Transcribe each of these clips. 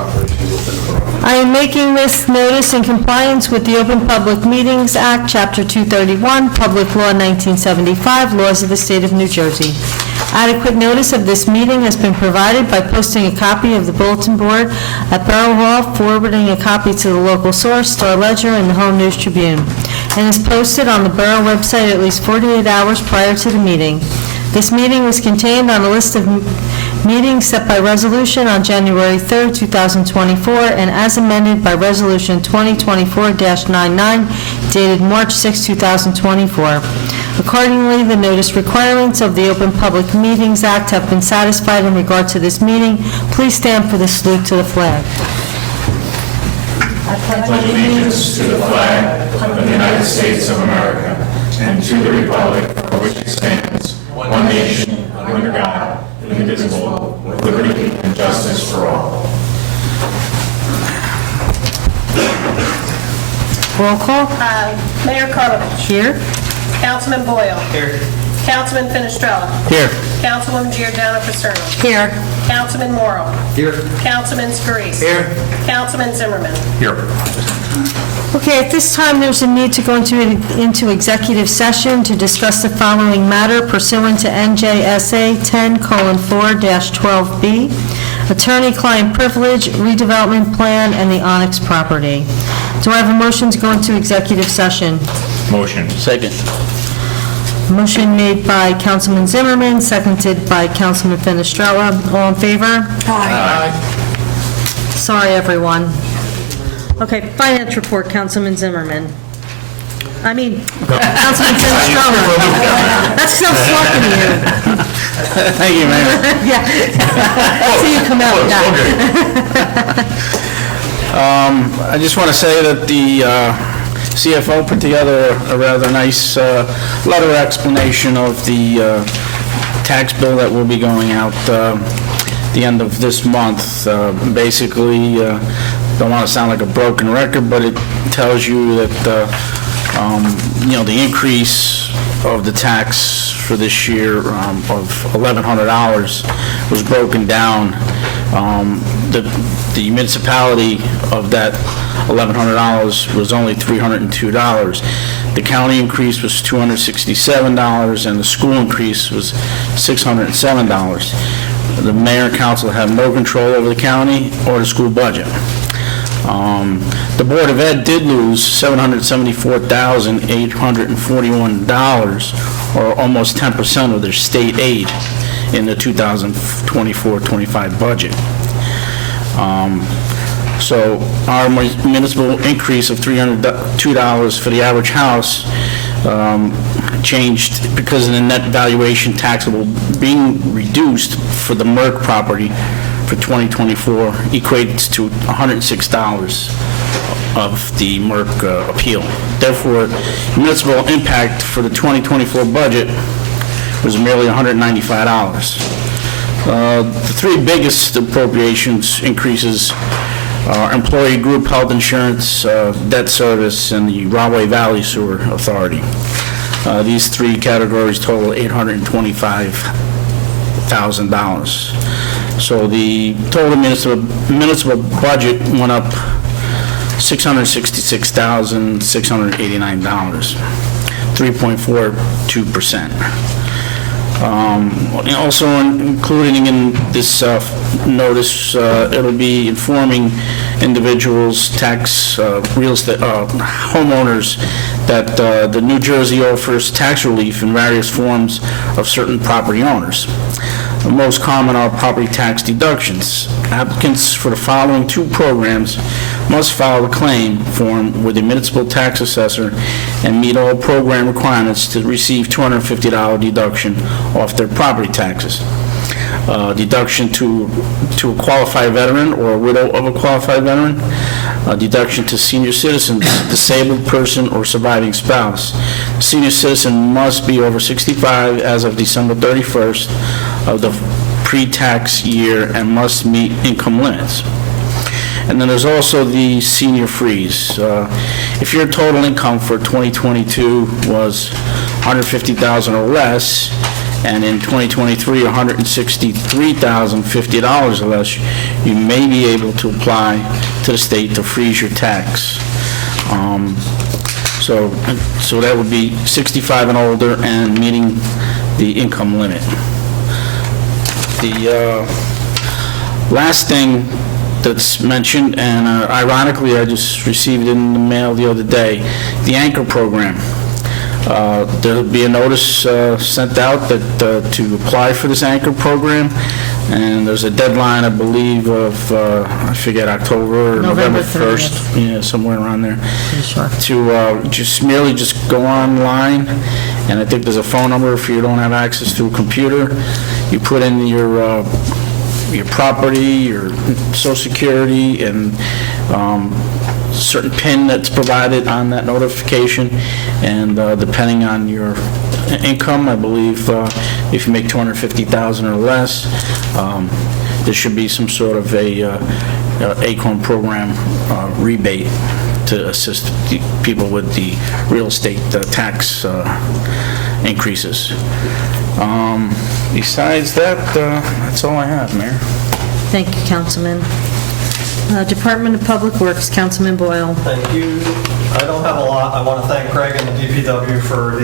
operations within the borough. I am making this notice in compliance with the Open Public Meetings Act, Chapter 231, Public Law 1975, Laws of the State of New Jersey. Adequate notice of this meeting has been provided by posting a copy of the bulletin board at Borough Hall, forwarding a copy to the local source, Star Ledger, and the Home News Tribune, and is posted on the Borough website at least 48 hours prior to the meeting. This meeting was contained on a list of meetings set by resolution on January 3rd, 2024, and as amended by Resolution 2024-99, dated March 6, 2024. Accordingly, the notice requirements of the Open Public Meetings Act have been satisfied in regard to this meeting. Please stand for the salute to the flag. I pledge allegiance to the flag of the United States of America and to the republic for which it stands, one nation, under God, indivisible, with liberty and justice for all. Roll call. Mayor Karlovic. Here. Councilman Boyle. Here. Councilman Finestrella. Here. Councilwoman Giordano Paserno. Here. Councilman Morrow. Here. Councilman Scarice. Here. Councilman Zimmerman. Here. Okay, at this time, there's a need to go into executive session to discuss the following matter pursuant to NJSA 10:4-12B, attorney-client privilege, redevelopment plan, and the Onyx property. Do I have a motion to go into executive session? Motion. Second. Motion made by Councilman Zimmerman, seconded by Councilman Finestrella. All in favor? Aye. Sorry, everyone. Okay, finance report, Councilman Zimmerman. Councilman Finestrella. That's because I'm talking to you. Thank you, Mayor. Yeah. See you come out with that. I just want to say that the CFO put together a rather nice letter explanation of the tax bill that will be going out the end of this month. Basically, don't want to sound like a broken record, but it tells you that the increase of the tax for this year of $1,100 was broken down. The municipality of that $1,100 was only $302. The county increase was $267, and the school increase was $607. The mayor and council have no control over the county or the school budget. The Board of Ed did lose $774,841, or almost 10% of their state aid in the 2024-25 budget. So our municipal increase of $302 for the average house changed because of the net valuation taxable being reduced for the Merck property for 2024 equates to $106 of the Merck appeal. Therefore, municipal impact for the 2024 budget was merely $195. The three biggest appropriations increases are employee group health insurance, debt service, and the Rahway Valley Sewer Authority. These three categories total $825,000. So the total municipal budget went up $666,689, 3.42%. Also including in this notice, it'll be informing individuals, tax, real estate, homeowners, that the New Jersey offers tax relief in various forms of certain property owners. The most common are property tax deductions. Applicants for the following two programs must file a claim form with the municipal tax assessor and meet all program requirements to receive $250 deduction off their property taxes. Deduction to a qualified veteran or a widow of a qualified veteran. Deduction to senior citizens, disabled person, or surviving spouse. The senior citizen must be over 65 as of December 31st of the pre-tax year and must meet income limits. And then there's also the senior freeze. If your total income for 2022 was $150,000 or less, and in 2023, $163,050 or less, you may be able to apply to the state to freeze your tax. So that would be 65 and older and meeting the income limit. The last thing that's mentioned, and ironically, I just received it in the mail the other day, the Anchor program. There'll be a notice sent out that to apply for this Anchor program, and there's a deadline, I believe, of, I forget, October or November 1st, yeah, somewhere around there, to just go online, and I think there's a phone number if you don't have access to a computer. You put in your property, your Social Security, and certain PIN that's provided on that notification, and depending on your income, I believe if you make $250,000 or less, there should be some sort of a ACORN program rebate to assist the people with the real estate tax increases. Besides that, that's all I have, Mayor. Thank you, Councilman. Department of Public Works, Councilman Boyle. Thank you. I don't have a lot. I want to thank Craig and the DPW for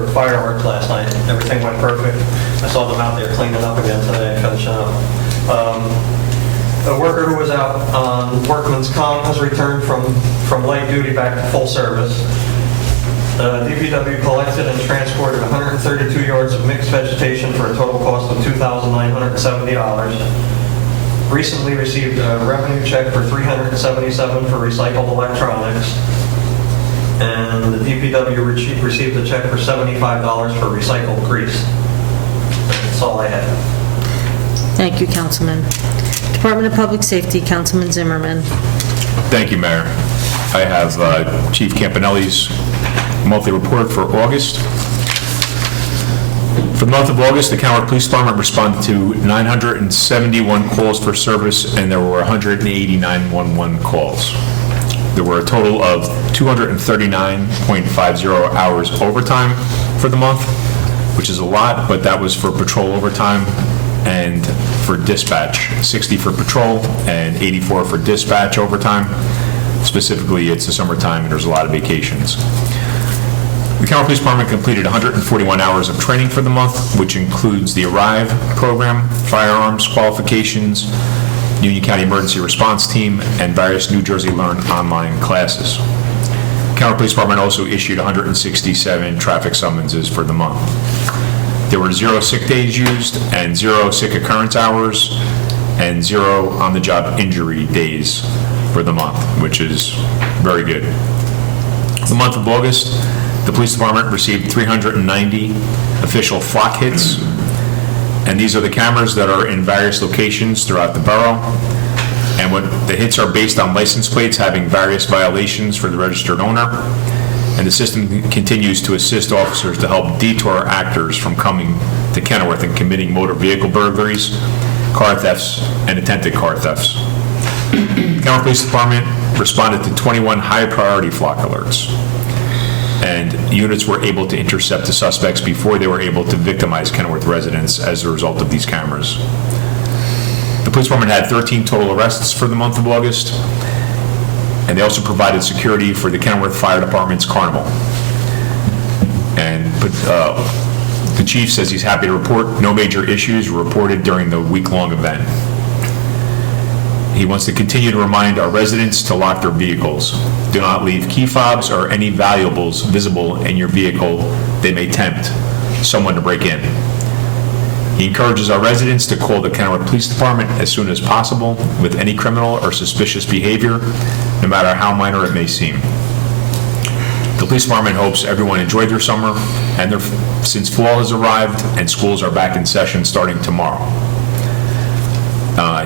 the fireworks last night. Everything went perfect. I saw them out there cleaning up again today, finishing up. A worker who was out on workman's comp has returned from light duty back to full service. DPW collected and transported 132 yards of mixed vegetation for a total cost of $2,970. Recently received a revenue check for $377 for recycled electronics. And the DPW received a check for $75 for recycled grease. That's all I have. Thank you, Councilman. Department of Public Safety, Councilman Zimmerman. Thank you, Mayor. I have Chief Campanelli's monthly report for August. For the month of August, the Kenilworth Police Department responded to 971 calls for service, and there were 180 911 calls. There were a total of 239.50 hours overtime for the month, which is a lot, but that was for patrol overtime and for dispatch. 60 for patrol and 84 for dispatch overtime. Specifically, it's the summertime and there's a lot of vacations. The Kenilworth Police Department completed 141 hours of training for the month, which includes the ARRIVE program, firearms qualifications, Union County Emergency Response Team, and various New Jersey Learn online classes. The Kenilworth Police Department also issued 167 traffic summonses for the month. There were 0 sick days used, and 0 sick occurrence hours, and 0 on-the-job injury days for the month, which is very good. The month of August, the police department received 390 official flock hits, and these are the cameras that are in various locations throughout the borough. And what the hits are based on license plates having various violations for the registered owner. And the system continues to assist officers to help detour actors from coming to Kenilworth and committing motor vehicle burglaries, car thefts, and attempted car thefts. The Kenilworth Police Department responded to 21 high-priority flock alerts, and units were able to intercept the suspects before they were able to victimize Kenilworth residents as a result of these cameras. The police department had 13 total arrests for the month of August, and they also provided security for the Kenilworth Fire Department's carnival. And the chief says he's happy to report no major issues were reported during the week-long event. He wants to continue to remind our residents to lock their vehicles. Do not leave key fobs or any valuables visible in your vehicle that may tempt someone to break in. He encourages our residents to call the Kenilworth Police Department as soon as possible with any criminal or suspicious behavior, no matter how minor it may seem. The police department hopes everyone enjoyed their summer, and since fall has arrived and schools are back in session starting tomorrow.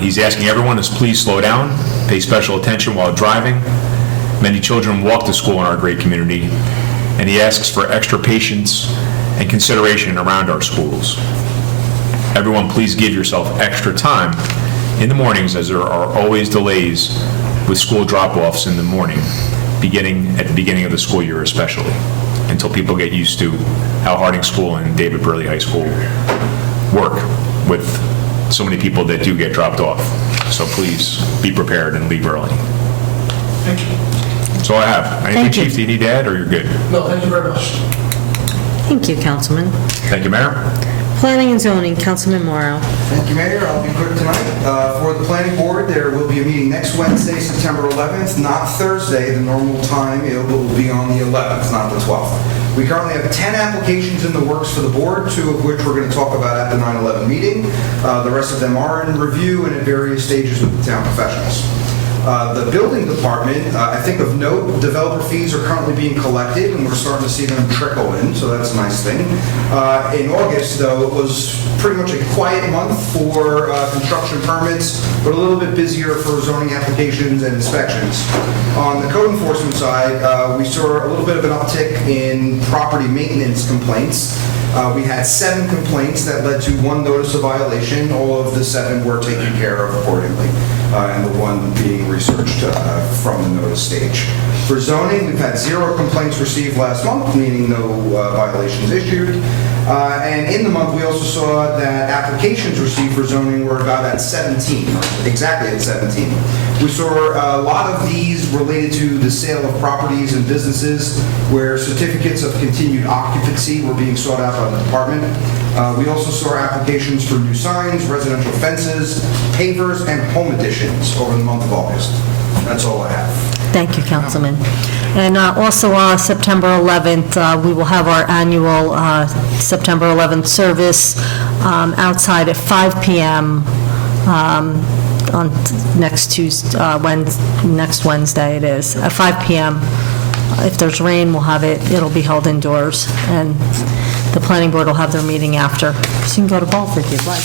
He's asking everyone to please slow down, pay special attention while driving. Many children walk to school in our great community, and he asks for extra patience and consideration around our schools. Everyone, please give yourself extra time in the mornings, as there are always delays with school drop-offs in the morning, at the beginning of the school year especially. until people get used to how Harding School and David Burley High School work with so many people that do get dropped off. So please be prepared and leave early. Thank you. That's all I have. Anything, Thank you. Chief, do you need to add, or you're good? No, thank you very much. Thank you, Councilman. Thank you, Mayor. Planning and zoning, Councilman Morrow. Thank you, Mayor. I'll be quick tonight. For the planning board, there will be a meeting next Wednesday, September 11th, not Thursday, the normal time. It will be on the 11th, not the 12th. We currently have 10 applications in the works for the board, 2 of which we're going to talk about at the 9/11 meeting. The rest of them are in review and at various stages with the town professionals. The building department, I think of note, developer fees are currently being collected, and we're starting to see them trickle in, so that's a nice thing. In August, though, it was pretty much a quiet month for construction permits, but a little bit busier for zoning applications and inspections. On the code enforcement side, we saw a little bit of an uptick in property maintenance complaints. We had 7 complaints that led to 1 notice of violation. All of the 7 were taken care of accordingly, and the 1 being researched from the notice stage. For zoning, we've had 0 complaints received last month, meaning no violations issued. And in the month, we also saw that applications received for zoning were about at 17, exactly at 17. We saw a lot of these related to the sale of properties and businesses where certificates of continued occupancy were being sought out by the department. We also saw applications for new signs, residential fences, pavers, and home additions over the month of August. That's all I have. Thank you, Councilman. And also September 11th, we will have our annual September 11th service outside at 5 p.m. On next Wednesday it is, at 5 p.m. If there's rain, we'll have it, it'll be held indoors, and the planning board will have their meeting after. So you can go to both if you'd like.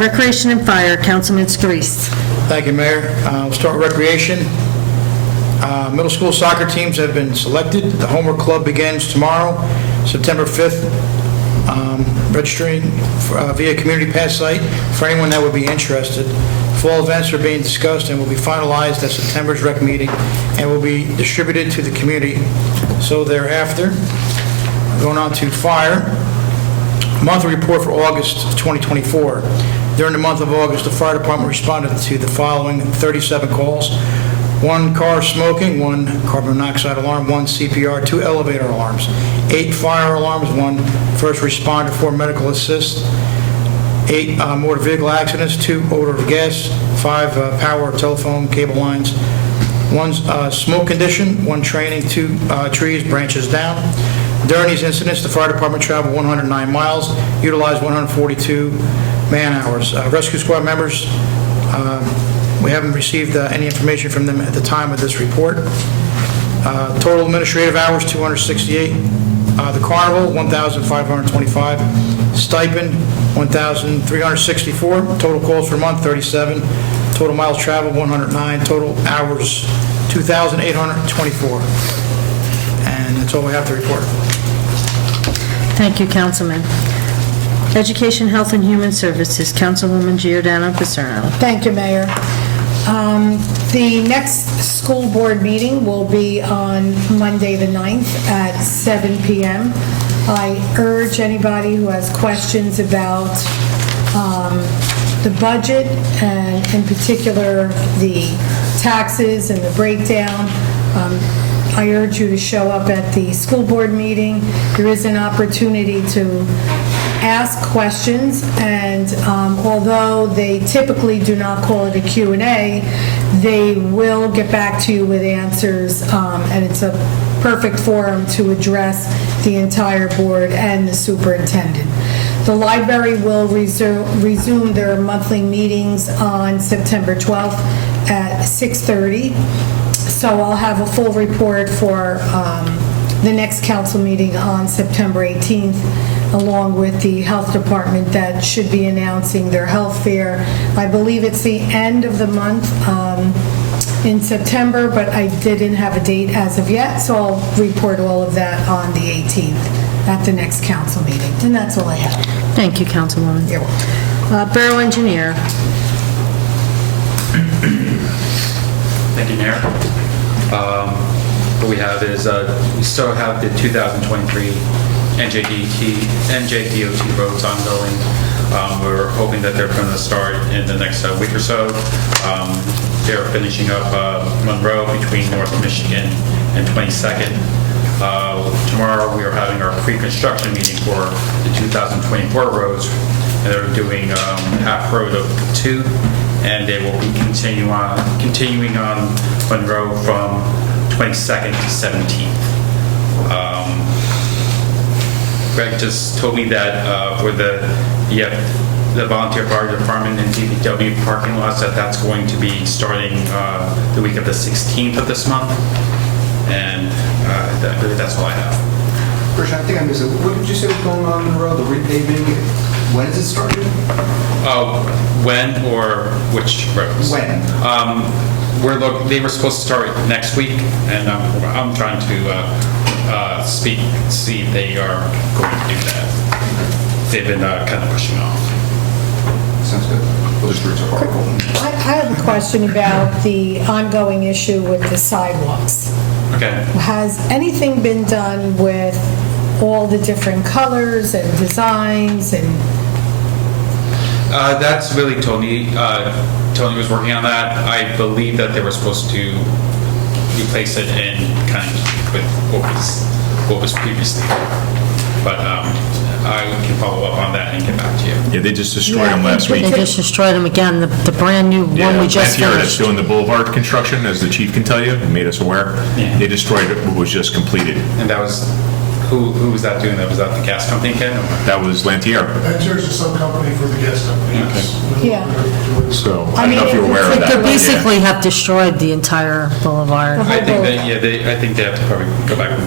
Recreation and Fire, Councilman Scarice. Thank you, Mayor. We'll start with recreation. Middle school soccer teams have been selected. The homework club begins tomorrow, September 5th. Registering via Community Pass site for anyone that would be interested. Fall events are being discussed and will be finalized at September's rec meeting and will be distributed to the community. So thereafter, going on to fire, monthly report for August of 2024. During the month of August, the fire department responded to the following 37 calls: 1 car smoking, 1 carbon monoxide alarm, 1 CPR, 2 elevator alarms, 8 fire alarms, 1 first responder, 4 medical assist, 8 motor vehicle accidents, 2 odor of gas, 5 power telephone cable lines, 1 smoke condition, 1 training, 2 trees, branches down. During these incidents, the fire department traveled 109 miles, utilized 142 man-hours. Rescue squad members, we haven't received any information from them at the time of this report. Total administrative hours, 268. The carnival, 1,525. Stipend, 1,364. Total calls for the month, 37. Total miles traveled, 109. Total hours, 2,824. And that's all we have to report. Thank you, Councilman. Education, Health, and Human Services, Councilwoman Giordano Picerno. Thank you, Mayor. The next school board meeting will be on Monday, the 9th at 7 p.m. I urge anybody who has questions about the budget and in particular the taxes and the breakdown, I urge you to show up at the school board meeting. There is an opportunity to ask questions, and although they typically do not call it a Q&A, they will get back to you with answers, and it's a perfect forum to address the entire board and the superintendent. The library will resume their monthly meetings on September 12th at 6:30. So I'll have a full report for the next council meeting on September 18th, along with the health department that should be announcing their health fair. I believe it's the end of the month in September, but I didn't have a date as of yet, so I'll report all of that on the 18th at the next council meeting. And that's all I have. Thank you, Councilwoman. You're welcome. Borough Engineer. Thank you, Mayor. what we have is, we still have the 2023 NJDOT roads ongoing. We're hoping that they're going to start in the next week or so. They're finishing up Monroe between North Michigan and 22nd. Tomorrow we are having our pre-construction meeting for the 2024 roads. And they're doing half road of 2, and they will be continuing on Monroe from 22nd to 17th. Greg just told me that for the volunteer fire department and DPW parking lots, that's going to be starting the week of the 16th of this month. And that's all I have. Rich, I think I missed it. What did you say was going on in the road, the repaving? When is it starting? When or which roads? When? They were supposed to start next week, and I'm trying to see if they are going to do that. They've been kind of pushing off. Sounds good. Those routes are horrible. I have a question about the ongoing issue with the sidewalks. Okay. Has anything been done with all the different colors and designs and? That's really Tony. Tony was working on that. I believe that they were supposed to replace it and kind of with what was previously. But I can follow up on that and get back to you. Yeah, they just destroyed them last week. They just destroyed them again, the brand-new one we just Lantier that's finished. doing the boulevard construction, as the chief can tell you, made us aware. Yeah. They destroyed what was just completed. And that was, who was that doing that? Was that the gas company again? That was Lantier. Ventures is some company for the gas company. Yeah. So, I I don't know if mean, you're aware of They that. basically have destroyed the entire boulevard. I think that, I think they have to probably go back and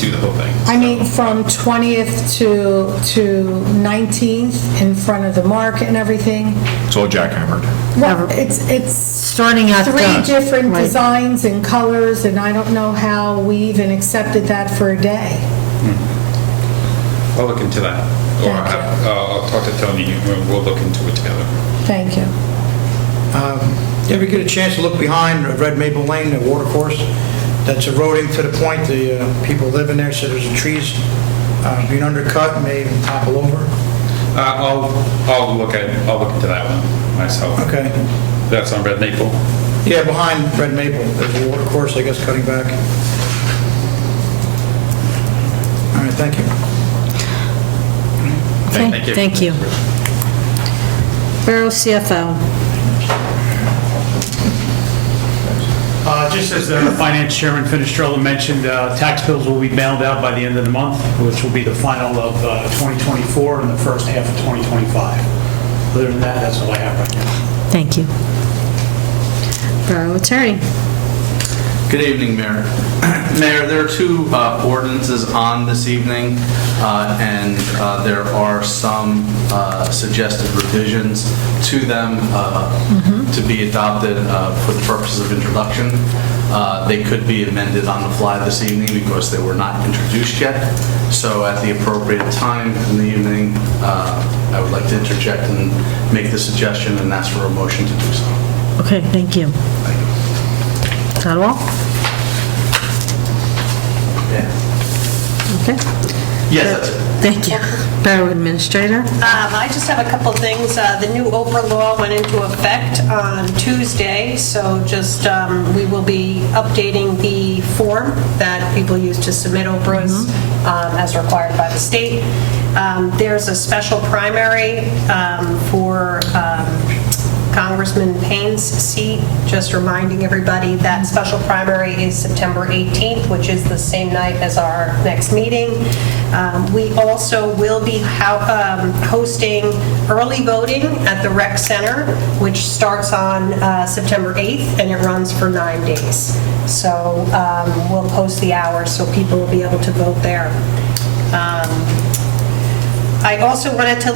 do the whole thing. I mean, from 20th to 19th in front of the market and everything. It's all jackhammered. Well, it's Starting at three the... different right. designs and colors, and I don't know how we even accepted that for a day. I'll look into that. Or I'll talk to Tony and we'll look into it together. Thank you. You ever get a chance to look behind Red Maple Lane, the water course that's eroding to the point the people live in there, so there's the trees being undercut and may even topple over? I'll look into that one myself. Okay. That's on Red Maple. Yeah, behind Red Maple, there's a water course, I guess, cutting back. All right, thank you. Thank you. Thank you. Borough CFO. Just as the Finance Chairman Finestrella mentioned, tax bills will be mailed out by the end of the month, which will be the final of 2024 and the first half of 2025. Other than that, that's all I have right now. Thank you. Borough Attorney. Good evening, Mayor. Mayor, there are two ordinances on this evening, and there are some suggested revisions to them to be adopted for the purposes of introduction. They could be amended on the fly this evening because they were not introduced yet. So at the appropriate time in the evening, I would like to interject and make the suggestion and ask for a motion to do so. Okay, thank you. Is that all? Yeah. Okay. Yes, that's it. Thank you. Borough Administrator. I just have a couple things. The new Oprah law went into effect on Tuesday, so just we will be updating the form that people use to submit Oprahs as required by the state. There's a special primary for Congressman Payne's seat, just reminding everybody that special primary is September 18th, which is the same night as our next meeting. We also will be hosting early voting at the Rec Center, which starts on September 8th, and it runs for 9 days. So we'll post the hours so people will be able to vote there. I also wanted to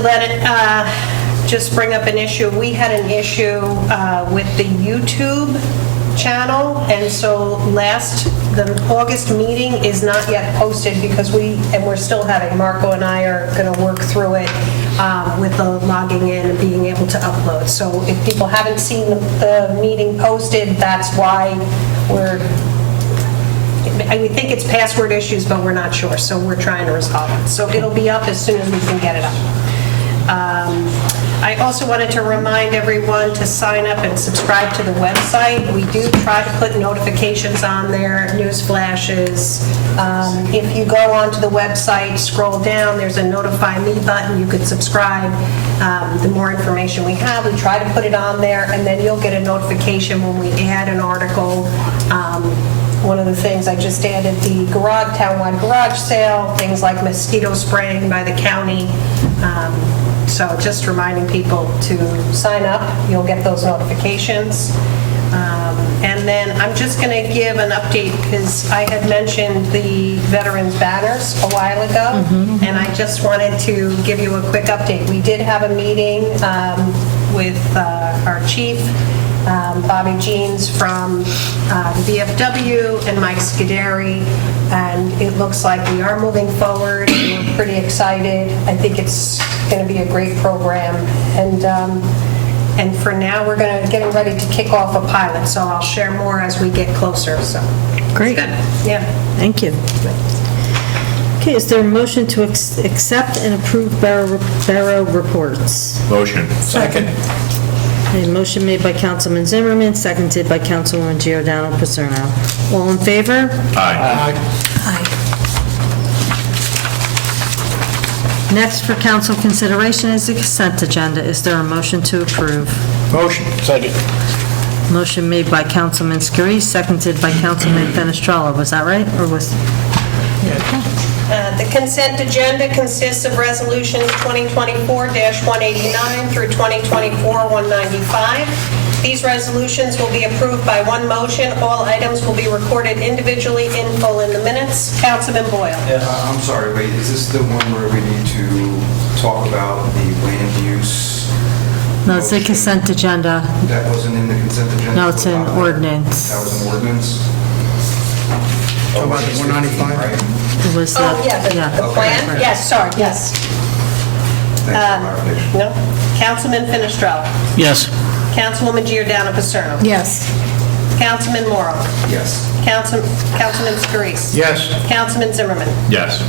just bring up an issue. We had an issue with the YouTube channel, and so the August meeting is not yet posted because we're still having, Marco and I are going to work through it with the logging in and being able to upload. So if people haven't seen the meeting posted, that's why we think it's password issues, but we're not sure, so we're trying to resolve it. So it'll be up as soon as we can get it up. I also wanted to remind everyone to sign up and subscribe to the website. We do try to put notifications on there, news flashes. If you go onto the website, scroll down, there's a notify me button, you could subscribe. The more information we have, we try to put it on there, and then you'll get a notification when we add an article. One of the things I just added, the townwide garage sale, things like mosquito spraying by the county. So just reminding people to sign up, you'll get those notifications. And then I'm just going to give an update because I had mentioned the veterans banners a while ago, and I just wanted to give you a quick update. We did have a meeting with our chief, Bobby Jeans from the VFW, and Mike Scuderi, and it looks like we are moving forward. We're pretty excited. I think it's going to be a great program, and for now, we're getting ready to kick off a pilot, so I'll share more as we get closer, so. Great. It's good. Yeah. Thank you. Okay, is there a motion to accept and approve Barrow reports? Motion. Second. A motion made by Councilman Zimmerman, seconded by Councilwoman Giordano Paserno. All in favor? Aye. Next for council consideration is the consent agenda. Is there a motion to approve? Motion. Second. Motion made by Councilman Scurry, seconded by Councilman Fenestrella. Was that right, or was? The consent agenda consists of resolutions 2024-189 through 2024-195. These resolutions will be approved by one motion. All items will be recorded individually in full in the minutes. Councilman Boyle. I'm sorry, wait, is this the one where we need to talk about the land use? No, it's a consent agenda. That wasn't in the consent agenda? No, it's an ordinance. That was an ordinance? Talk about the 195? Right. It was, Oh, yeah, the plan? Yes, sorry, yes. Thanks for clarification. No? Councilman Fenestrella. Yes. Councilwoman Giordano Paserno. Yes. Councilman Morrow. Yes. Councilman Scurries. Yes. Councilman Zimmerman. Yes.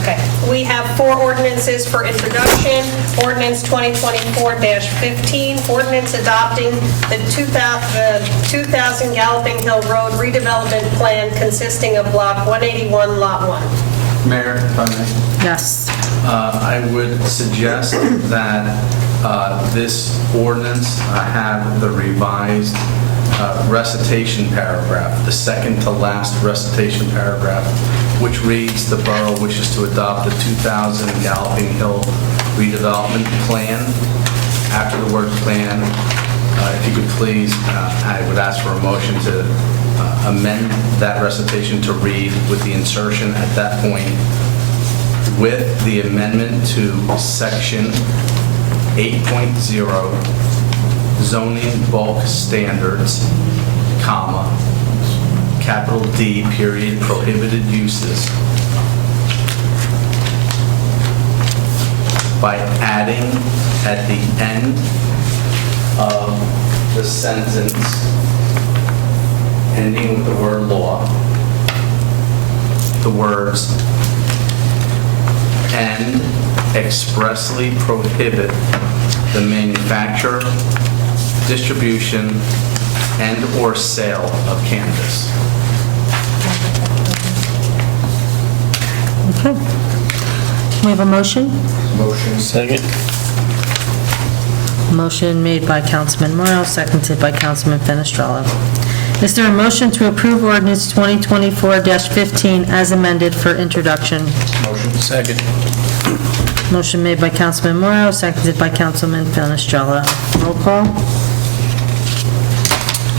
Okay. We have 4 ordinances for introduction. Ordinance 2024-15, ordinance adopting the 2000 Galloping Hill Road redevelopment plan consisting of Block 181, Lot 1. Mayor, if I may. yes. I would suggest that this ordinance have the revised recitation paragraph, the second to last recitation paragraph, which reads, "The borough wishes to adopt the 2000 Galloping Hill redevelopment plan." After the word plan, if you could please, I would ask for a motion to amend that recitation to read with the insertion at that point with the amendment to section 8.0 zoning bulk standards, comma, capital D, period, prohibited uses, by adding at the end of the sentence ending with the word law, the words, and expressly prohibit the manufacture, distribution, and/or sale of cannabis. Okay. We have a motion? Motion. Second. Motion made by Councilman Morrow, seconded by Councilman Fenestrella. Is there a motion to approve ordinance 2024-15 as amended for introduction? Motion. Second. Motion made by Councilman Morrow, seconded by Councilman Fenestrella. Roll call?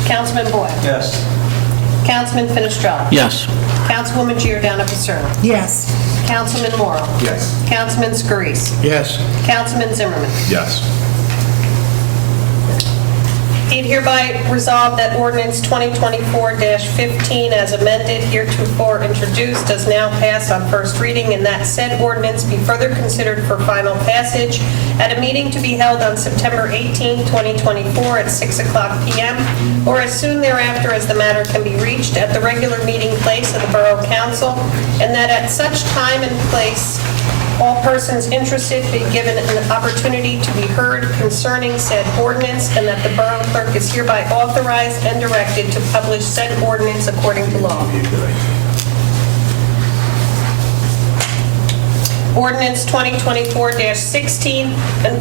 Councilman Boyle. Yes. Councilman Fenestrella. Yes. Councilwoman Giordano Paserno. Yes. Councilman Morrow. Yes. Councilman Scurries. Yes. Councilman Zimmerman. Yes. Be it hereby resolved that ordinance 2024-15 as amended heretofore introduced does now pass on first reading, and that said ordinance be further considered for final passage at a meeting to be held on September 18, 2024 at 6:00 p.m. or as soon thereafter as the matter can be reached at the regular meeting place of the Borough Council, and that at such time and place all persons interested be given an opportunity to be heard concerning said ordinance, and that the Borough Clerk is hereby authorized and directed to publish said ordinance according to law. Ordinance 2024-16, an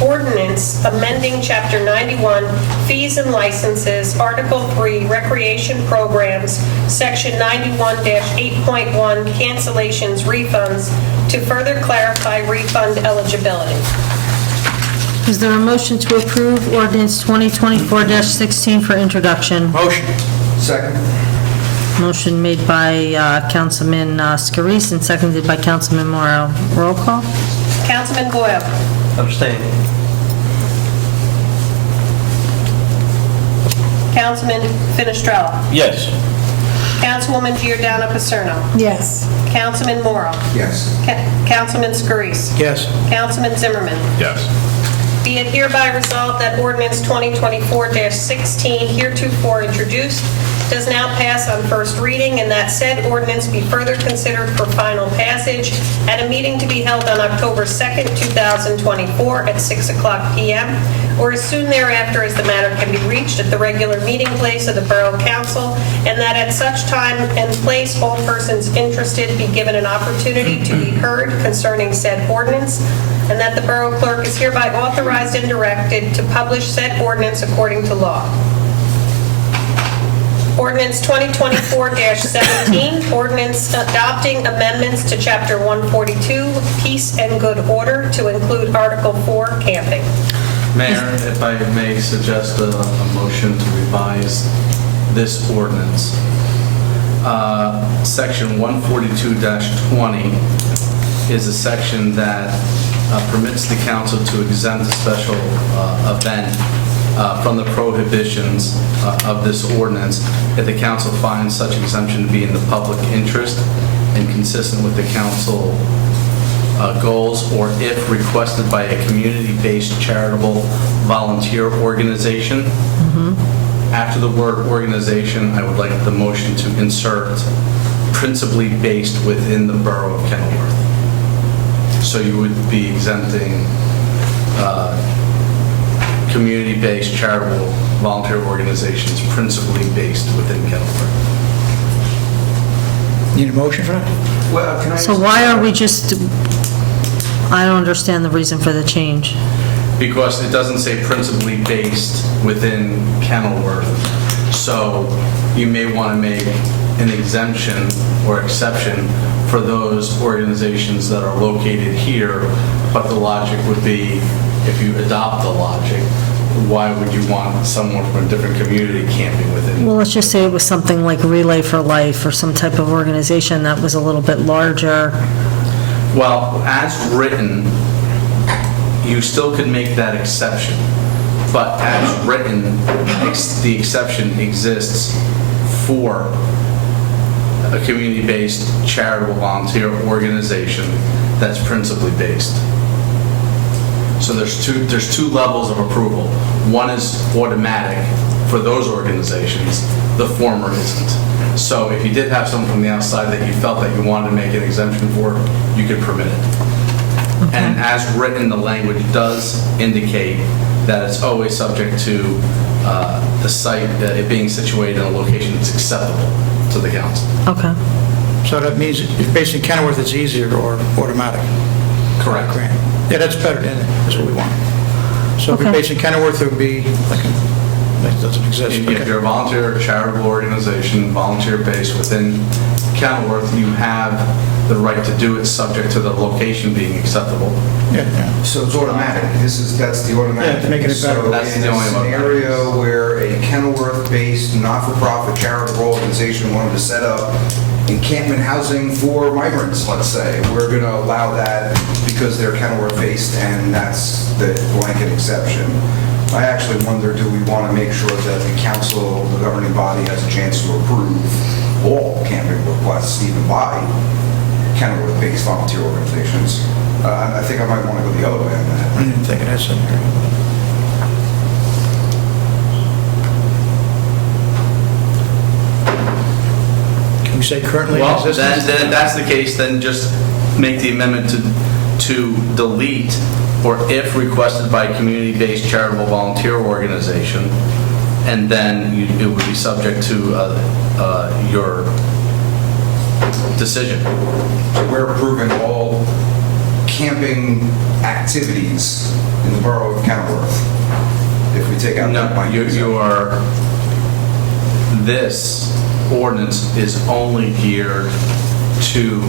ordinance amending Chapter 91, Fees and Licenses, Article 3, Recreation Programs, Section 91-8.1, Cancellations, Refunds, to further clarify refund eligibility. Is there a motion to approve ordinance 2024-16 for introduction? Motion. Second. Motion made by Councilman Scarice and seconded by Councilman Morrow. Roll call? Councilman Boyle. Abstain. Councilman Finestrella. Yes. Councilwoman Giordano Paserno. Yes. Councilman Morrow. Yes. Councilman Scarice. Yes. Councilman Zimmerman. Yes. Be it hereby resolved that ordinance 2024-16 heretofore introduced does now pass on first reading, and that said ordinance be further considered for final passage at a meeting to be held on October 2nd, 2024 at 6:00 p.m. or as soon thereafter as the matter can be reached at the regular meeting place of the Borough Council, and that at such time and place all persons interested be given an opportunity to be heard concerning said ordinance, and that the Borough Clerk is hereby authorized and directed to publish said ordinance according to law. Ordinance 2024-17, ordinance adopting amendments to Chapter 142, Peace and Good Order, to include Article 4, Camping. Mayor, if I may suggest a motion to revise this ordinance. Section 142-20 is a section that permits the council to exempt a special event from the prohibitions of this ordinance if the council finds such exemption to be in the public interest and consistent with the council goals, or if requested by a community-based charitable volunteer organization. After the word organization, I would like the motion to insert principally based within the Borough of Kenilworth. So you would be exempting community-based charitable volunteer organizations principally based within Kenilworth. Need a motion for that? Well, can I? So why are we just, I don't understand the reason for the change. Because it doesn't say principally based within Kenilworth. So you may want to make an exemption or exception for those organizations that are located here, but the logic would be, if you adopt the logic, why would you want someone from a different community camping within? Well, let's just say it was something like Relay for Life or some type of organization that was a little bit larger. Well, as written, you still could make that exception, but as written, the exception exists for a community-based charitable volunteer organization that's principally based. So there's two levels of approval. One is automatic for those organizations, the former isn't. So if you did have someone from the outside that you felt that you wanted to make an exemption for, you could permit it. And as written, the language does indicate that it's always subject to the site, it being situated in a location that's acceptable to the council. Okay. So that means if based in Kenilworth, it's easier or automatic? Correct. Grant. Yeah, that's better, than it? That's what we want. So if Okay. you're based in Kenilworth, it would be like, that doesn't exist. If Okay. you're a volunteer charitable organization, volunteer based within Kenilworth, you have the right to do it subject to the location being acceptable. Yeah, yeah. So it's automatic. That's the automatic. Yeah, making it better. So That's in the a only one. scenario where a Kenilworth-based, not-for-profit charitable organization wanted to set up encampment housing for migrants, let's say, we're going to allow that because they're Kenilworth-based, and that's the blanket exception. I actually wonder, do we want to make sure that the council, the governing body, has a chance to approve all camping requests, even by Kenilworth-based volunteer organizations? I think I might want to go the other way on that. I didn't think it has something here. Can we say currently in Well, existence? then if that's the case, then just make the amendment to delete, or if requested by a community-based charitable volunteer organization, and then it would be subject to your decision. So we're approving all camping activities in the borough of Kenilworth. If we take out that No, language. this ordinance is only geared to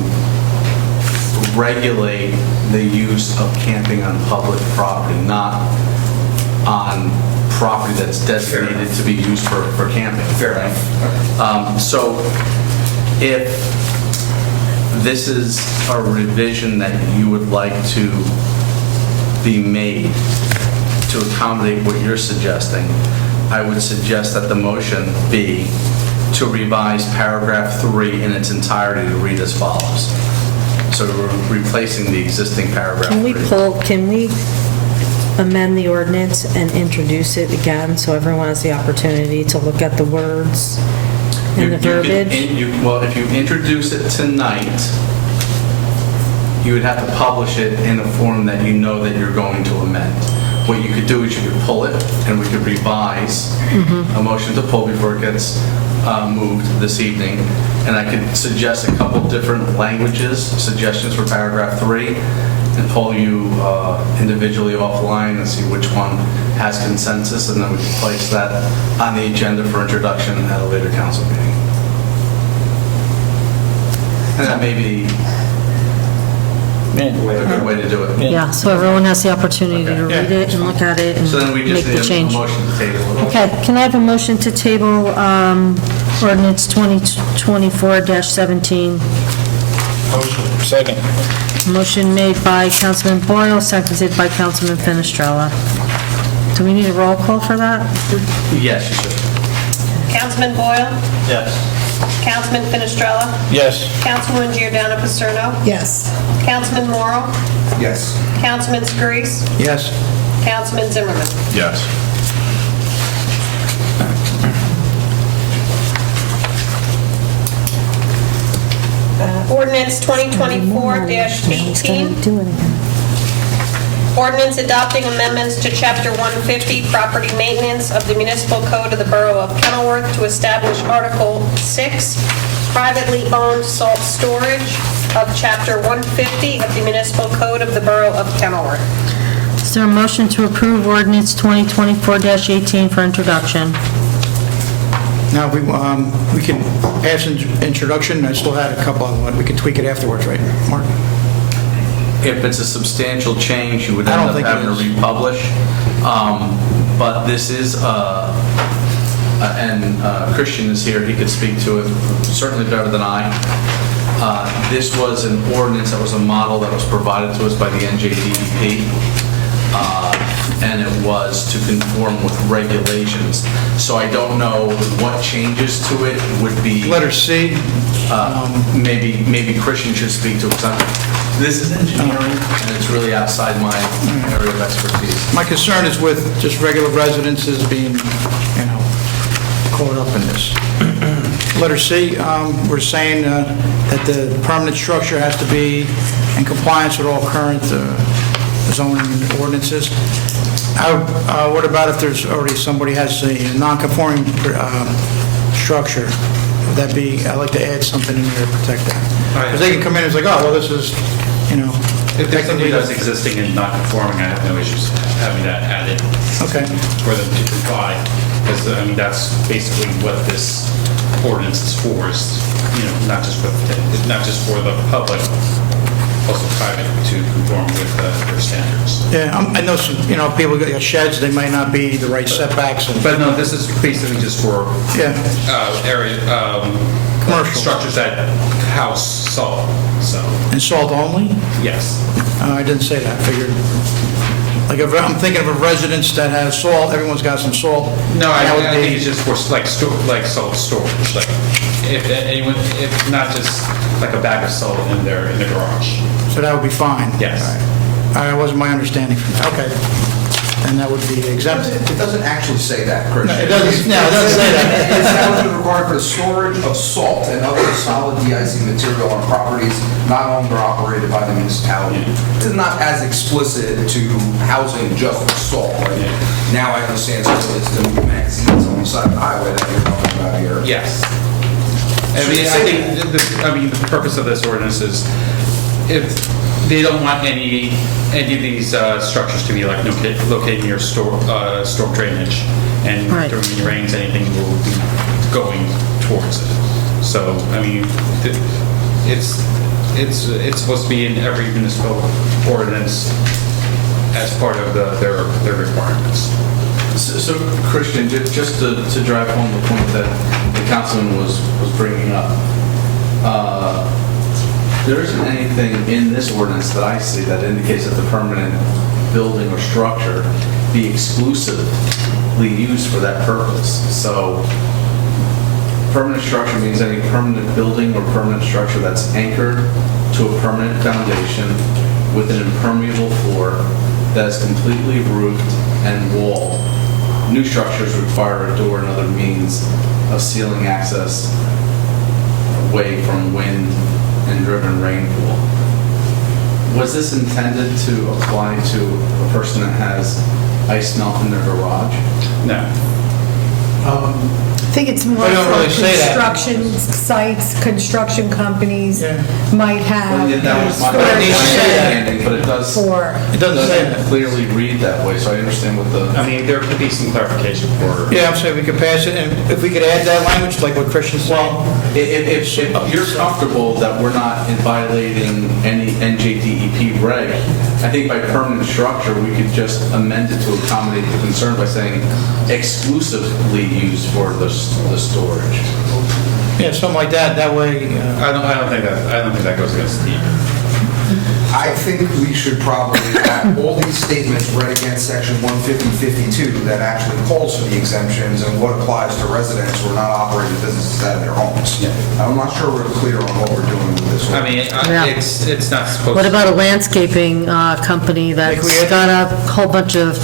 regulate the use of camping on public property, not on property that's designated to be used for camping. Fair enough. So if this is a revision that you would like to be made to accommodate what you're suggesting, I would suggest that the motion be to revise paragraph 3 in its entirety to read as follows. So we're replacing the existing paragraph 3. Can we amend the ordinance and introduce it again so everyone has the opportunity to look at the words and the verbiage? Well, if you introduce it tonight, you would have to publish it in a form that you know that you're going to amend. What you could do is you could pull it, and we could revise a motion to pull before it gets moved this evening. And I could suggest a couple different suggestions for paragraph 3, and pull you individually offline and see which one has consensus, and then we can place that on the agenda for introduction at a later council meeting. And that may be a good way to do it. Yeah, so everyone has the opportunity to read it and look at it and So then we make just the need a change. motion to table it. Okay, can I have a motion to table ordinance 2024-17? Second. Motion made by Councilman Boyle, seconded by Councilman Fenestrella. Do we need a roll call for that? Yes, you should. Councilman Boyle? Yes. Councilman Fenestrella? Yes. Councilwoman Giordano Paserno? Yes. Councilman Morrow? Yes. Councilman Scurries? Yes. Councilman Zimmerman? Yes. Ordinance 2024-18. Do it again. Ordinance adopting amendments to Chapter 150, Property Maintenance of the Municipal Code of the Borough of Kenilworth to establish Article 6, Privately Owned Salt Storage of Chapter 150 of the Municipal Code of the Borough of Kenilworth. Is there a motion to approve ordinance 2024-18 for introduction? Now, we can pass introduction. I still had a couple of them. We could tweak it afterwards, right, Mark? If it's a substantial change, you would I end don't up think it having to is. republish. But this is, and Christian is here, he could speak to it certainly better than I. This was an ordinance that was a model that was provided to us by the NJDEP. And it was to conform with regulations. So I don't know what changes to it would be. Letter C. Maybe Christian should speak to it, because this is engineering, and it's really outside my area of expertise. My concern is with just regular residences being, caught up in this. Letter C, we're saying that the permanent structure has to be in compliance with all current zoning ordinances. What about if there's already somebody has a non-conforming structure? Would that be, I'd like to add something in there to protect that. Because they can come in and it's like, oh, well, this is, If there's something that's existing and not conforming, I have no issues having that added Okay. for them to comply. Because, that's basically what this ordinance is for, is, not just for the public, also private, to conform with their standards. Yeah, I know some, people got sheds, they might not be the right setbacks. But no, this is basically just for Yeah, Commercial. structures that house salt, so, and salt only? yes. I didn't say that, I figured. Like, if I'm thinking of a residence that has salt, everyone's got some salt. No, That would I think be- it's just for like salt storage, like if anyone, if not just like a bag of salt in the garage. So that would be fine? Yes. All right, that wasn't my understanding. Okay. And that would be exempt? It doesn't actually say that, Christian. It doesn't say that. It's establishment required for the storage of salt and other solid de-icing material on properties not owned or operated by the municipality. It's not as explicit to housing just with salt. Like, now I understand some of it's the new magazines on the side of the highway that you're talking about here. Yes. I mean, I think the purpose of this ordinance is if they don't want any of these structures to be like located near storm drainage, and Right. during the rains, anything will be going towards it. So, I mean, it's supposed to be in every municipal ordinance as part of their requirements. So, Christian, just to drive home the point that the councilman was bringing up, there isn't anything in this ordinance that I see that indicates that the permanent building or structure be exclusively used for that purpose. So, permanent structure means any permanent building or permanent structure that's anchored to a permanent foundation with an impermeable floor that is completely roofed and walled. New structures require a door and other means of sealing access away from wind and driven rainfall. Was this intended to apply to a person that has ice melt in their garage? No. I think it's more They don't for really say that. construction sites, construction companies Yeah. might have Well, yeah, that was my But it needs to say that. understanding, but it does. for. It doesn't say that. clearly read that way, so I understand what the. I mean, there could be some clarification for. Yeah, I'm saying we could pass it, and if we could add that language, like what Christian's saying. Well, if you're comfortable that we're not violating any NJDEP reg, I think by permanent structure, we could just amend it to accommodate the concern by saying exclusively used for the storage. Yeah, something like that, that way, I don't think that goes against the. I think we should probably have all these statements read against section 150-52 that actually calls for the exemptions and what applies to residents who are not operating businesses out of their homes. I'm not sure we're clear on what we're doing with this one. I mean, Yeah. it's not supposed. What about a landscaping company that's got a whole bunch of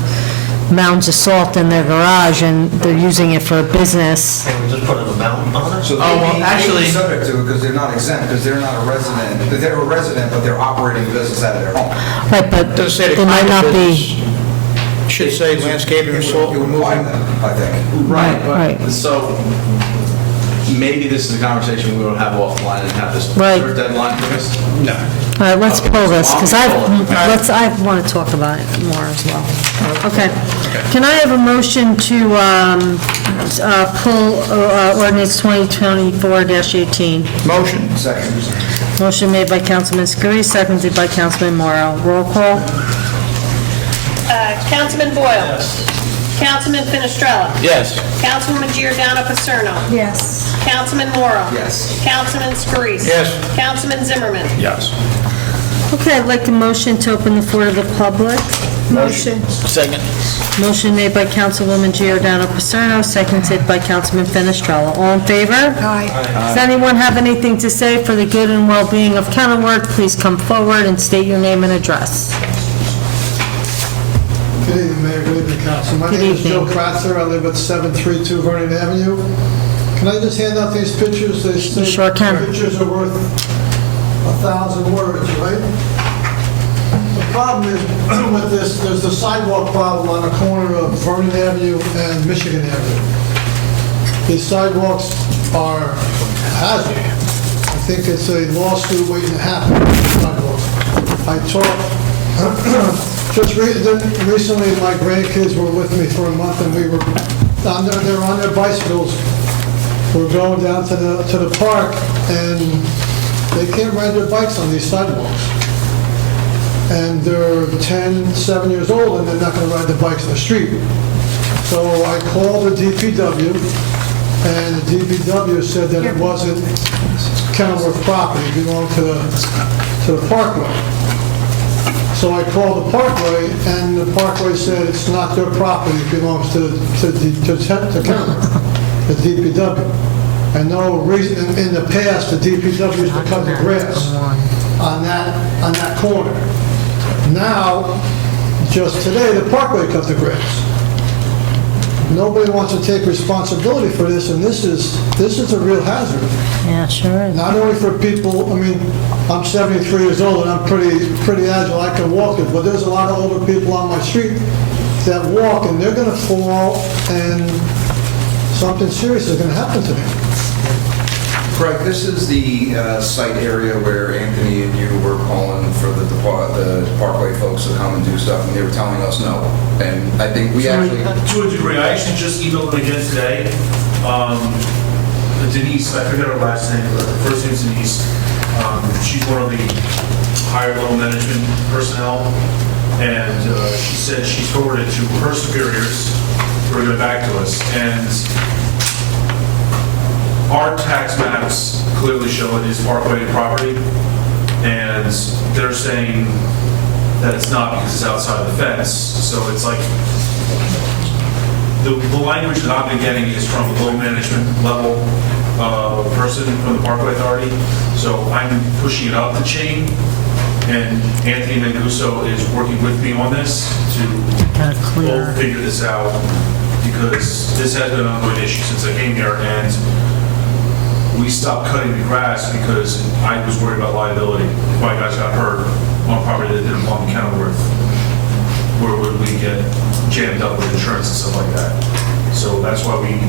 mounds of salt in their garage and they're using it for a business? Can we just put an amount on it? So Oh, well, they'd be actually- subject to it because they're not exempt, because they're not a resident. They're a resident, but they're operating a business out of their home. Right, but doesn't say the they might kind not of be, business. Should say landscaping or salt It would apply removal. them, I think. Right, Right. but, so, maybe this is a conversation we will have offline and have this. Right. Is there a deadline for this? No. all right, let's pull this, because I want to talk about it more as well. Okay. Can I have a motion to pull ordinance 2024-18? Motion. Second. Motion made by Councilman Scurry, seconded by Councilman Morrow. Roll call? Councilman Boyle? Councilman Finestrella? Yes. Councilwoman Giordano Paserno? Yes. Councilman Morrow? Yes. Councilman Scurry? Yes. Councilman Zimmerman? Yes. Okay, I'd like a motion to open the floor to the public. Motion. Second. Motion made by Councilwoman Giordano Paserno, seconded by Councilman Finestrella. All in favor? Aye. Does anyone have anything to say for the good and well-being of Kenilworth? Please come forward and state your name and address. Good evening, Mayor, good evening, Council. My Good name is Joe evening. Kratzer, I live at 732 Vernon Avenue. Can I just hand out these pictures? They say Sure can. Pictures are worth 1,000 words, right? The problem is, with this, there's the sidewalk problem on the corner of Vernon Avenue and Michigan Avenue. These sidewalks are a hazard. I think it's a lawsuit waiting to happen, sidewalks. I talked, just recently, my grandkids were with me for a month, and we were, they were on their bicycles. We're going down to the park, and they can't ride their bikes on these sidewalks. And they're 10, 7 years old, and they're not going to ride the bikes on the street. So I called the DPW, and the DPW said that it wasn't Kenilworth property, it belonged to the parkway. So I called the Parkway, and the Parkway said it's not their property, it belongs to Kemmer, the DPW. I know in the past, the DPW used to cut the grass on that corner. Now, just today, the Parkway cut the grass. Nobody wants to take responsibility for this, and this is a real hazard. Yeah, sure is. Not only for people, I mean, I'm 73 years old and I'm pretty agile, I can walk it, but there's a lot of older people on my street that walk and they're gonna fall and something serious is gonna happen to them. Craig, this is the site area where Anthony and you were calling for the Parkway folks to come and do stuff, and they were telling us no. And I think we actually... To a degree, I actually just emailed them again today. Denise, I forget her last name, but her first name's Denise. She's one of the higher level management personnel, and she said she's forwarded to her superiors who are going back to us. And our tax maps clearly show it is Parkway property, and they're saying that it's not because it's outside the fence. So it's like, the language that I've been getting is from a low management level person from the Parkway Authority. So I'm pushing it up the chain, and Anthony Manguso is working with me on this to both figure this out, because this has been an ongoing issue since I came here, and we stopped cutting the grass because I was worried about liability. If my guys got hurt on property that didn't belong to Kenilworth, where would we get jammed up with insurance and stuff like that? So that's why we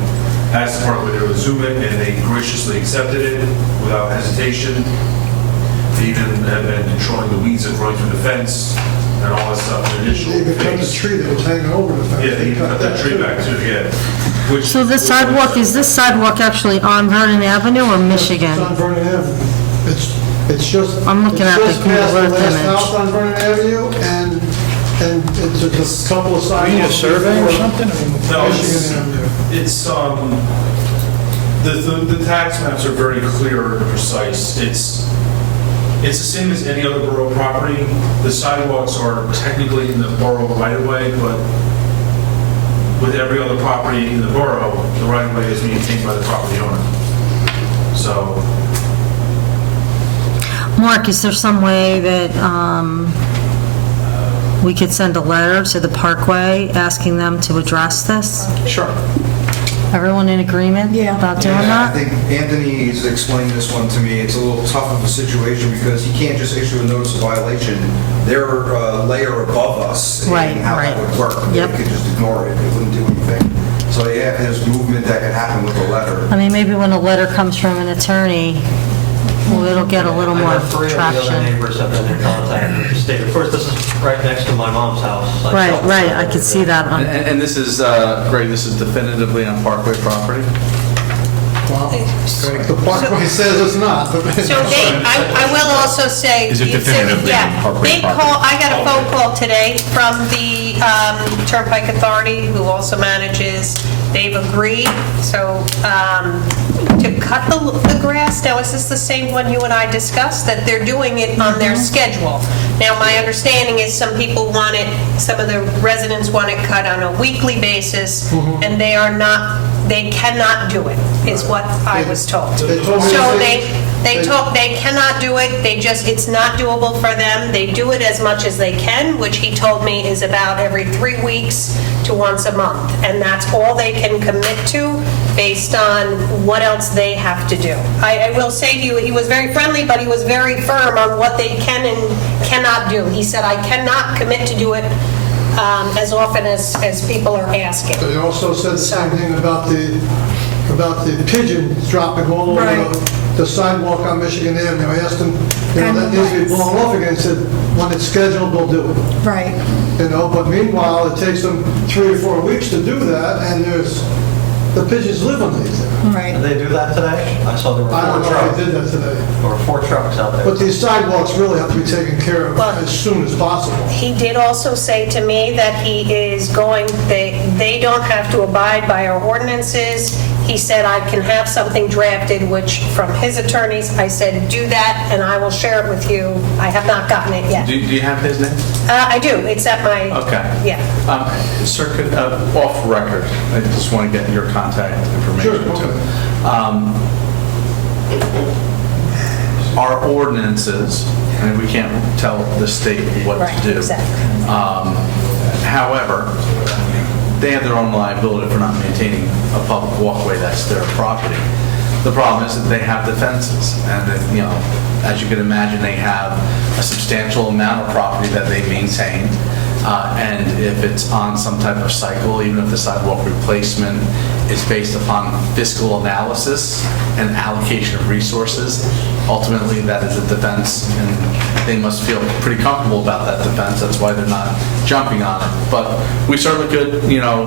asked the Parkway to resume it, and they graciously accepted it without hesitation. They even have been controlling the weeds that growing through the fence and all that stuff in the initial They even cut the phase. tree that was hanging over the fence. Yeah, they even cut that tree back too, yeah. Which- So the sidewalk, is this sidewalk actually on Vernon Avenue or Michigan? It's on Vernon Avenue. It's just... I'm looking at the It's just past the Google Earth last image. house on Vernon Avenue, and it's a couple of sidewalks... We need a survey or something? I mean, No, Michigan Avenue. it's, the tax maps are very clear and precise. It's the same as any other borough property. The sidewalks are technically in the borough right-of-way, but with every other property in the borough, the right-of-way is maintained by the property owner. So, Mark, is there some way that we could send a letter to the Parkway asking them to address this? Sure. Everyone in agreement about doing I that? think Anthony has explained this one to me. It's a little tough of a situation because he can't just issue a notice of violation. They're a layer above us in Right, how that right. would work. They Yep. could just ignore it. It wouldn't do anything. So yeah, there's movement that could happen with a letter. I mean, maybe when a letter comes from an attorney, well, it'll get a little I more know three of the other traction. neighbors have been in contact with the state. Of course, this is right next to my mom's house. I Right, sell- right, I could see that on, And this is, Greg, this is definitively on Parkway property? Well, the Parkway says it's not. So I will also say. Is it definitively yeah, on Parkway they property? I got a phone call today from the Turnpike Authority, who also manages, they've agreed, so to cut the grass. Now, is this the same one you and I discussed, that they're doing it on their schedule? Now, my understanding is some people want it, some of the residents want it cut on a weekly basis, and they are not, they cannot do it, is what I was told. They told me So they- they cannot do it, it's not doable for them. They do it as much as they can, which he told me is about every 3 weeks to once a month. And that's all they can commit to based on what else they have to do. I will say to you, he was very friendly, but he was very firm on what they can and cannot do. He said, I cannot commit to do it as often as people are asking. They also said the same thing about the pigeons dropping all over Right. the sidewalk on Michigan Avenue. I asked them, that needs to be blown off again. He said, when it's scheduled, they'll do it. Right. But meanwhile, it takes them 3 or 4 weeks to do that, and the pigeons live underneath there. Right. Did they do that today? I saw there were I don't 4 know if trucks. they did that today. There were 4 trucks out there. But these sidewalks really have to be taken care of Well- as soon as possible. He did also say to me that he is going, they don't have to abide by our ordinances. He said I can have something drafted, which from his attorneys, I said, do that, and I will share it with you. I have not gotten it yet. Do you have his name? I do, it's at my... Okay. Yeah. Sir, could, off record, I just want to get your contact information too. Our ordinances, and we can't tell the state what Right, to do. exactly. However, they have their own liability for not maintaining a public walkway that's their property. The problem is that they have the fences, and that, you know, as you can imagine, they have a substantial amount of property that they maintain. And if it's on some type of cycle, even if the sidewalk replacement is based upon fiscal analysis and allocation of resources, ultimately that is a defense, and they must feel pretty comfortable about that defense. That's why they're not jumping on it. But we certainly could, you know,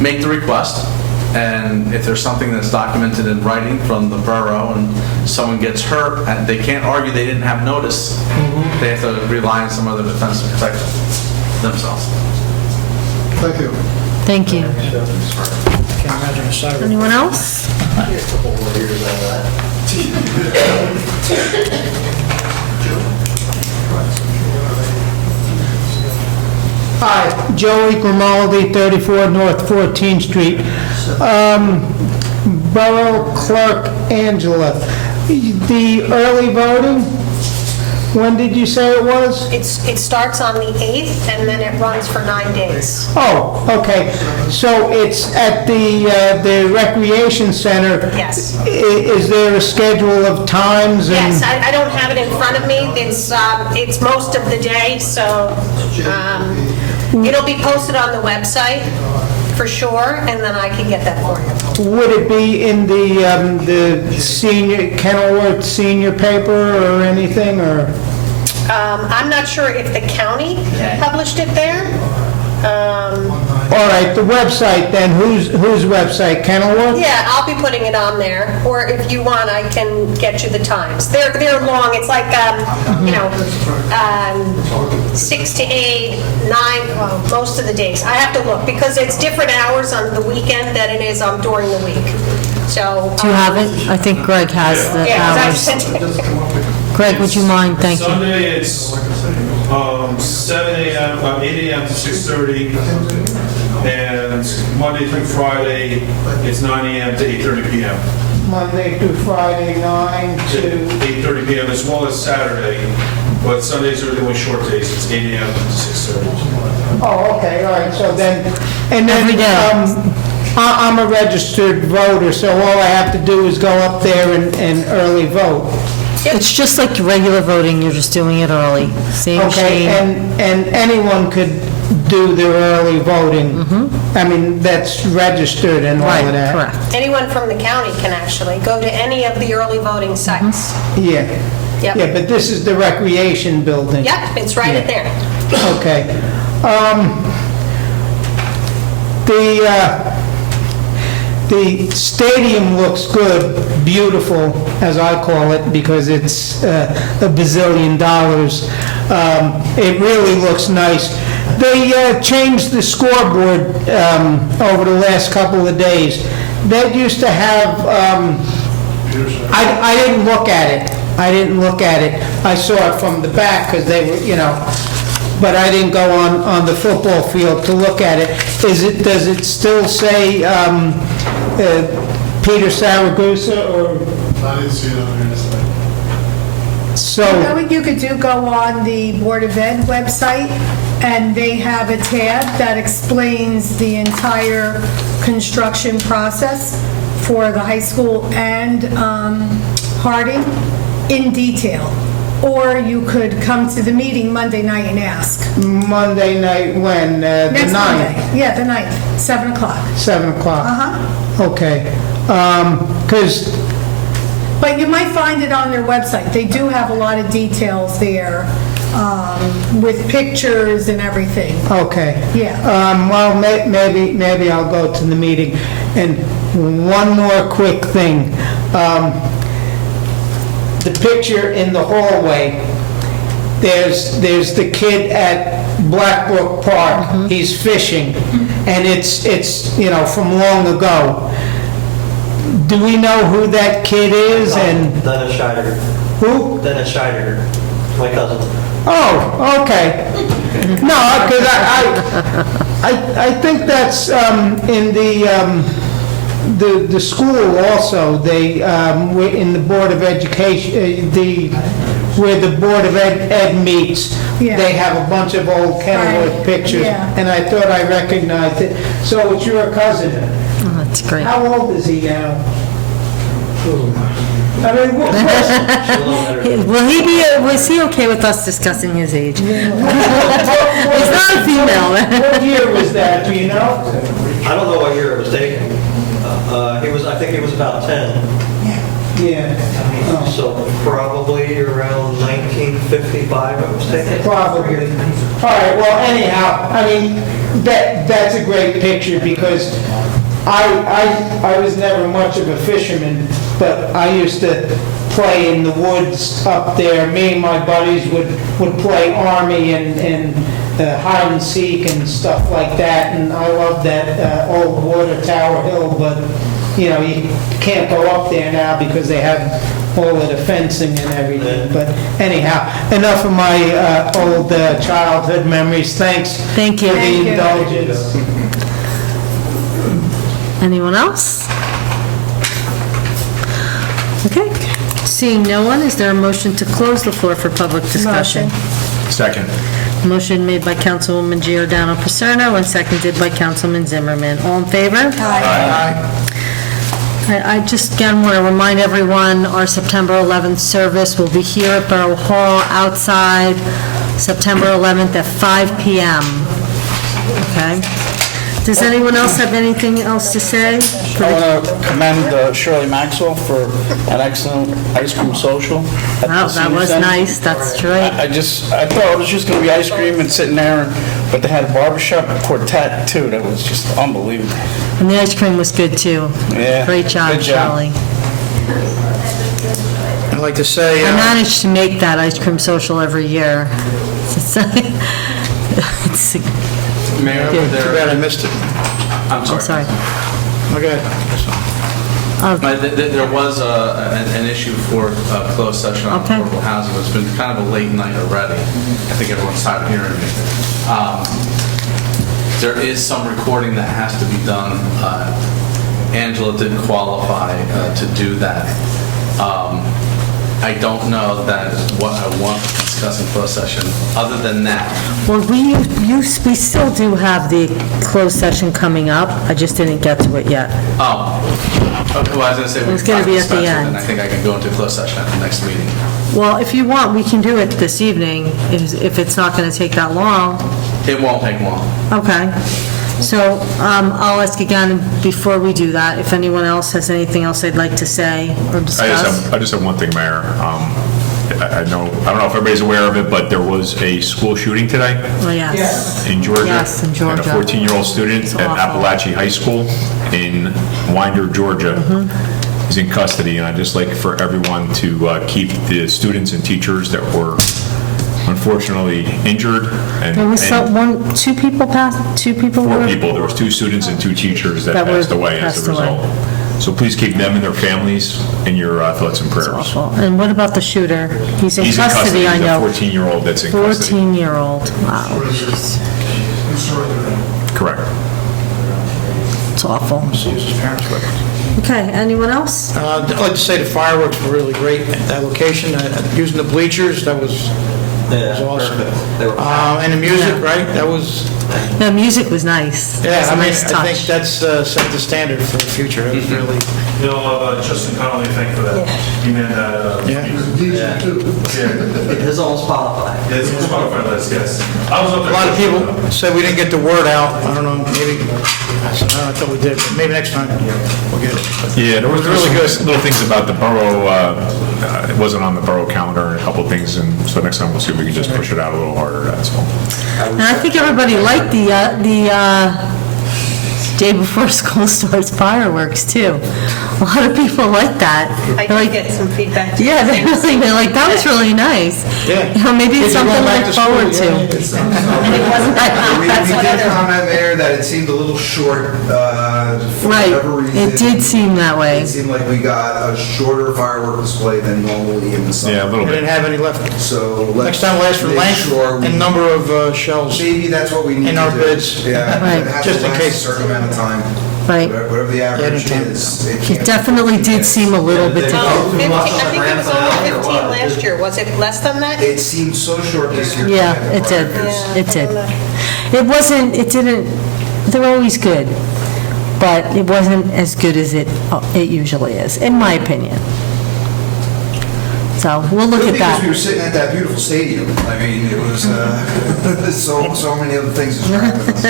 make the request, and if there's something that's documented in writing from the borough and someone gets hurt, and they can't argue they didn't have notice, they have to rely on some other defense to protect themselves. Thank you. Thank you. Can't imagine a siren. Anyone else? Hi, Joey Grimaldi, 34 North 14th Street. Borough Clerk Angela, the early voting, when did you say it was? It starts on the 8th, and then it runs for 9 days. Oh, okay. So it's at the recreation center. Yes. Is there a schedule of times? and- Yes, I don't have it in front of me. It's most of the day, so it'll be posted on the website for sure, and then I can get that for you. Would it be in the senior, Kenilworth senior paper or anything, or? I'm not sure if the county published it there. All right, the website then, whose website, Kenilworth? Yeah, I'll be putting it on there, or if you want, I can get you the times. They're long, it's like, 6 to 8, 9, well, most of the days. I have to look, because it's different hours on the weekend than it is during the week, so. Do you have it? I think Greg has the Yeah, 'cause I hours. sent it. Greg, would you mind? Thank you. Sunday, it's 7 a.m., 8 a.m. to 6:30, and Monday through Friday, it's 9 a.m. to 8:30 p.m. Monday through Friday, 9 to... 8:30 p.m. as well as Saturday, but Sundays are the only short days, it's 8 a.m. to 6:30. Oh, okay, all right, so then, and then... Every day. I'm a registered voter, so all I have to do is go up there and early vote. It's just like regular voting, you're just doing it early. Same Okay, machine. and anyone could do their early voting? I mean, that's registered and all of Right, that? correct. Anyone from the county can actually go to any of the early voting sites. Yeah. Yep. Yeah, but this is the recreation building? Yep, it's right at there. Okay. The stadium looks good, beautiful, as I call it, because it's $1 bazillion. It really looks nice. They changed the scoreboard over the last couple of days. That used to have, I didn't look at it. I saw it from the back because they were, but I didn't go on the football field to look at it. Does it still say Peter Saragusa or? I didn't see it on there. So, You know what you could do, go on the Board of Ed website, and they have a tab that explains the entire construction process for the high school and Harding in detail. Or you could come to the meeting Monday night and ask. Monday night when? The Next 9th? Monday. Yeah, the 9th, 7 o'clock. 7 o'clock? Uh-huh. Okay. Because, But you might find it on their website. They do have a lot of details there with pictures and everything. okay. Yeah. Well, maybe I'll go to the meeting. And one more quick thing. The picture in the hallway, there's the kid at Black Brook Park. He's fishing, and it's, you know, from long ago. Do we know who that kid is? And Dennis Scheider. who? Dennis Scheider, my cousin. Oh, okay. No, because I think that's in the school also, they, in the Board of Education, where the Board of Ed meets, Yeah. they have a bunch of old Kenilworth Right, pictures, yeah. and I thought I recognized it. So it's your cousin. Oh, that's great. How old is he now? I mean, Was he okay with us discussing his age? He's not a female. what year was that, do you know? I don't know what year it was taken. I think he was about 10, Yeah. Oh. so probably around 1955 it was taken. Probably. All right, well, anyhow, I mean, that's a great picture because I was never much of a fisherman, but I used to play in the woods up there. Me and my buddies would play army and hide and seek and stuff like that, and I love that old water Tower Hill, but, you know, you can't go up there now because they have all of the fencing and everything. But anyhow, enough of my old childhood memories. Thanks. Thank you. For the indulgence. Anyone else? Okay. Seeing no one, is there a motion to close the floor for public discussion? Second. Motion made by Councilwoman Giordano Paserno and seconded by Councilman Zimmerman. All in favor? I just again want to remind everyone, our September 11th service will be here at Borough Hall outside September 11th at 5 p.m. Okay? Does anyone else have anything else to say? I want to commend Shirley Maxwell for an excellent ice cream social. at the Wow, that senior was center. nice, that's right. I thought it was just going to be ice cream and sitting there, but they had a barbershop quartet too. That was just unbelievable. And the ice cream was good, too. Yeah, Great job, good job. Shelley. I'd like to say, I managed to make that ice cream social every year. It's- Mayor, too bad I missed it. I'm I'm sorry. sorry. Okay. There was an issue for closed session on Okay. affordable housing. It's been kind of a late night already. I think everyone's tired of hearing me. There is some recording that has to be done. Angela did qualify to do that. I don't know that what I want to discuss in closed session, other than that. Well, we still do have the closed session coming up. I just didn't get to it yet. Oh, okay, well, I was going to say, we It's can gonna be at the dispense it, end. and I think I can go into closed session at the next meeting. Well, if you want, we can do it this evening, if it's not going to take that long. It won't take long. Okay. So I'll ask again before we do that, if anyone else has anything else they'd like to say or discuss. I just have one thing, Mayor. I don't know if everybody's aware of it, but there was a school shooting today Oh, yes. in Georgia. Yes, in Georgia. And a 14-year-old student It's at awful. Appalachian High School in Winder, Georgia, Mm-hmm. is in custody. And I'd just like for everyone to keep the students and teachers that were unfortunately injured and There was two people four were... people. There was 2 students and 2 teachers that That were passed away as passed a away. result. So please keep them and their families in your thoughts and prayers. Awful. And what about the shooter? He's in custody, I know. He's a 14-year-old that's in custody. 14-year-old, wow. Correct. It's awful. Okay, anyone else? I'd like to say the fireworks were really great at that location. Using the bleachers, that was awesome. Perfect. They were And the music, right? That was, The music was nice. It yeah, was a I mean, nice I think touch. that's set the standard for the future. It was really, Justin Connolly, thank for that. He made that. yeah. His almost qualified. It's a Spotify list, yes. I was up A there. lot of people said we didn't get the word out. I don't know, maybe, I said, no, I thought we did, but maybe next time we'll get it. Yeah, there was really really good. good little things about the borough. It wasn't on the borough calendar, and a couple of things, and so next time we'll see if we can just push it out a little harder. That's all. And I think everybody liked the day before school starts fireworks, too. A lot of people like that. I They're did like, get some feedback. yeah, they're like, that was really nice. Yeah. You know, maybe it's Kids are something going to back look to school, forward to. yeah. And it wasn't We that's did what other- comment, Mayor, that it seemed a little short, for Right, whatever reason. it did seem that way. It seemed like we got a shorter firework display than normally in the summer. Yeah, a little We didn't bit. have any left. So let's Next time we'll ask for make length sure we- and number of shells. Maybe that's what we need to In do. our bids. Yeah, Right. it has Just to in last a case. certain amount of time. Right. Whatever the average Yeah, is. It It can't- definitely did seem a little bit different. Oh, 15 I think it was only 15 last year. Was it less than that? It seemed so short this year. Yeah, compared it to did, prior years. it did. It wasn't, it didn't, they're always good, but it wasn't as good as it usually is, in my opinion. So, we'll look Good at because we were that. sitting at that beautiful stadium. I mean, it was, so many other things distracted us.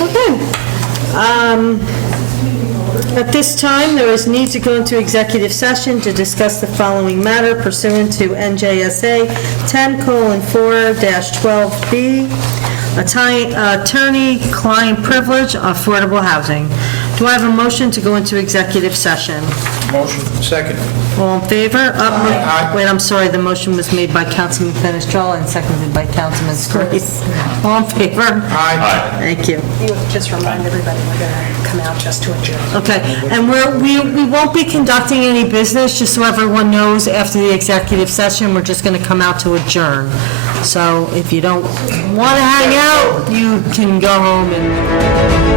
Okay. At this time, there is need to go into executive session to discuss the following matter pursuant to NJSA 10:4-12B, attorney-client privilege, affordable housing. Do I have a motion to go into executive session? Motion. Second. All in favor? Aye. Wait, I'm sorry, the motion was made by Councilman Fenestrella and seconded by Councilman Scurry. All in favor? Aye. Thank you. You just remind everybody we're going to come out just to adjourn. Okay, and we won't be conducting any business, just so everyone knows, after the executive session, we're just going to come out to adjourn. So if you don't want to hang out, you can go home and...